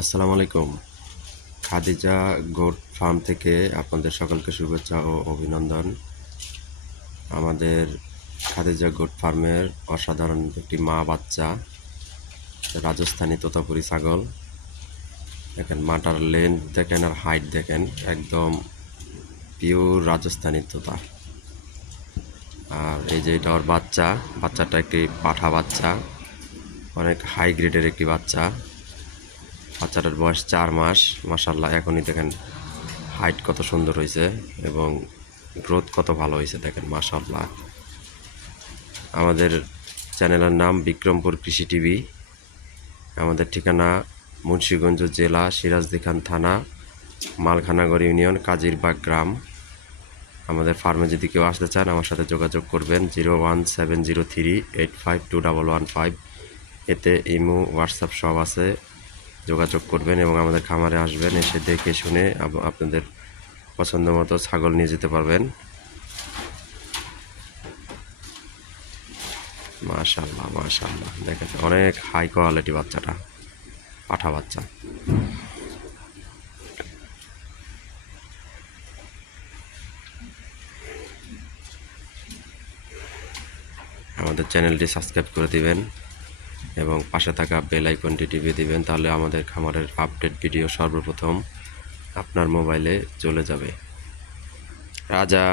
আসসালামু আলাইকুম। Khadija goat farm থেকে আপনাদের সকলকে শুভেচ্ছা ও অভিনন্দন। আমাদের খাদিজা গোট ফার্মের অসাধারণ একটি মা বাচ্চা, রাজস্থানী তোতাপুরি ছাগল। দেখেন, মাটার লেন্থ দেখেন আর হাইট দেখেন, একদম পিওর রাজস্থানী তোতা। আর এই যে এটা ওর বাচ্চা, বাচ্চাটা একটি পাঠা বাচ্চা, অনেক হাই গ্রেডের একটি বাচ্চা। বাচ্চাটার বয়স চার মাস। মাসাল্লাহ এখনই দেখেন হাইট কত সুন্দর হয়েছে এবং গ্রোথ কত ভালো হয়েছে দেখেন মাসাল্লাহ আমাদের চ্যানেলের নাম বিক্রমপুর কৃষি টিভি। আমাদের ঠিকানা মুন্সীগঞ্জ জেলা সিরাজদিখান থানা, মালখানাগড় ইউনিয়ন, কাজিরবাগ গ্রাম। আমাদের ফার্মে যদি কেউ আসতে চান, আমার সাথে যোগাযোগ করবেন zero one seven zero three eight five two double one five. এতে ইমো, হোয়াটসঅ্যাপ সব আছে। যোগাযোগ করবেন এবং আমাদের খামারে আসবেন, এসে দেখে শুনে আপনাদের পছন্দ মতো ছাগল নিয়ে যেতে পারবেন। মাশাল্লাহ মাশাল্লাহ দেখেন, অনেক হাই কোয়ালিটি বাচ্চাটা, পাঠা বাচ্চা। আমাদের চ্যানেলটি সাবস্ক্রাইব করে দিবেন। এবং পাশে থাকা বেল আইকনটি টিপে দিবেন, তাহলে আমাদের খামারের আপডেট ভিডিও সর্বপ্রথম আপনার মোবাইলে চলে যাবে। রাজা।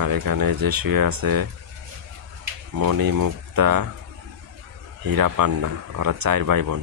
আর এখানে যে শুয়ে আছে মণি মুক্তা হীরা পান্না ওরা চার ভাই বোন।